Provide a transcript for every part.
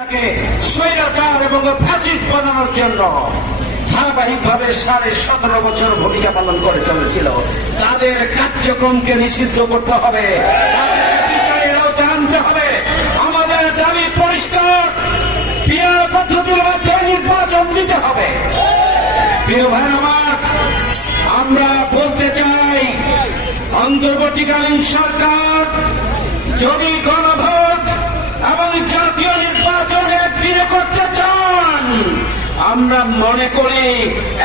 স্বৈরাচার এবং ফ্যাসিস্ট বানানোর জন্য ধারাবাহিকভাবে 17.5 বছর ভূমিকা পালন করে চলেছিল। তাদের কার্যক্রমকে নিষিদ্ধ করতে হবে, বিচারের আওতায় আনতে হবে। আমাদের দাবি পরিষ্কার, পিয়ার পদ্ধতির মাধ্যমে নির্বাচন দিতে হবে। প্রিয় ভাই আমার, আমরা বলতে চাই, অন্তর্বর্তীকালীন সরকার যদি গণভোট এবং জাতীয় নির্বাচনে ফিরে করতে চান, আমরা মনে করি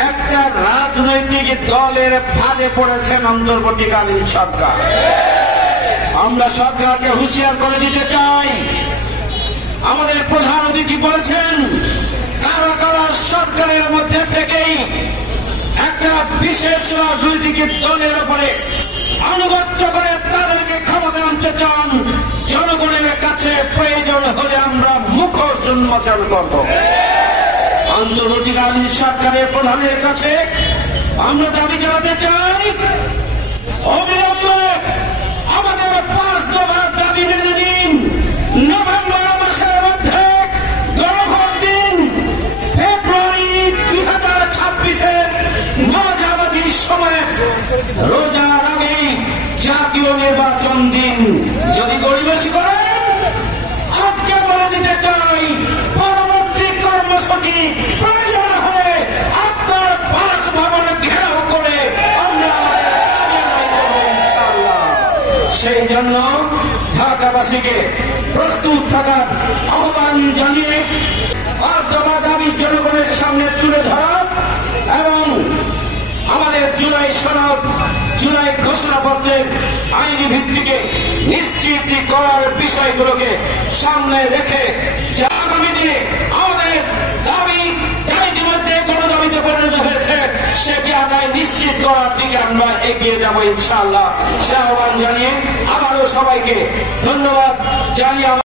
একটা রাজনৈতিক দলের ফাঁদে পড়েছেন অন্তর্বর্তীকালীন সরকার। আমরা সরকারকে হুঁশিয়ার করে দিতে চাই। আমাদের প্রধান অতিথি বলেছেন, কারা কারা সরকারের মধ্যে থেকেই একটা বিশেষ রাজনৈতিক দলের উপরে আনুগত্য করে তাদেরকে ক্ষমতা আনতে চান, জনগণের কাছে প্রয়োজন হলে আমরা মুখোশ উন্মোচন করব। অন্তর্বর্তীকালীন সরকারের প্রধানের কাছে আমরা দাবি জানাতে চাই, অবিলম্বে আমাদের 5 দফার দাবি মেনে নিন। নভেম্বর মাসের মধ্যে গণভোট দিন। ফেব্রুয়ারি 2026-এর মাঝামাঝি সময়ে রোজার আগে জাতীয় নির্বাচন দিন। যদি গরিবেশি করেন, আজকে বলে দিতে চাই, পরবর্তী কর্মসূচি প্রয়োজন হলে আপনার বাসভবন ঘেরাও করে আমরা ইনশাআল্লাহ। সেই জন্য ঢাকাবাসীকে প্রস্তুত থাকার আহ্বান জানিয়ে 5 দফা দাবি জনগণের সামনে তুলে ধরা এবং আমাদের জুলাই সনদ, জুলাই ঘোষণাপত্রের আইনি ভিত্তিকে নিশ্চিত করার বিষয়গুলোকে সামনে রেখে আগামী দিনে আমাদের দাবি যা ইতিমধ্যে গণদাবিতে পরিণত হয়েছে সেটি আদায় নিশ্চিত করার দিকে আমরা এগিয়ে যাব ইনশাআল্লাহ। সে আহ্বান জানিয়ে আবারও সবাইকে ধন্যবাদ জানিয়ে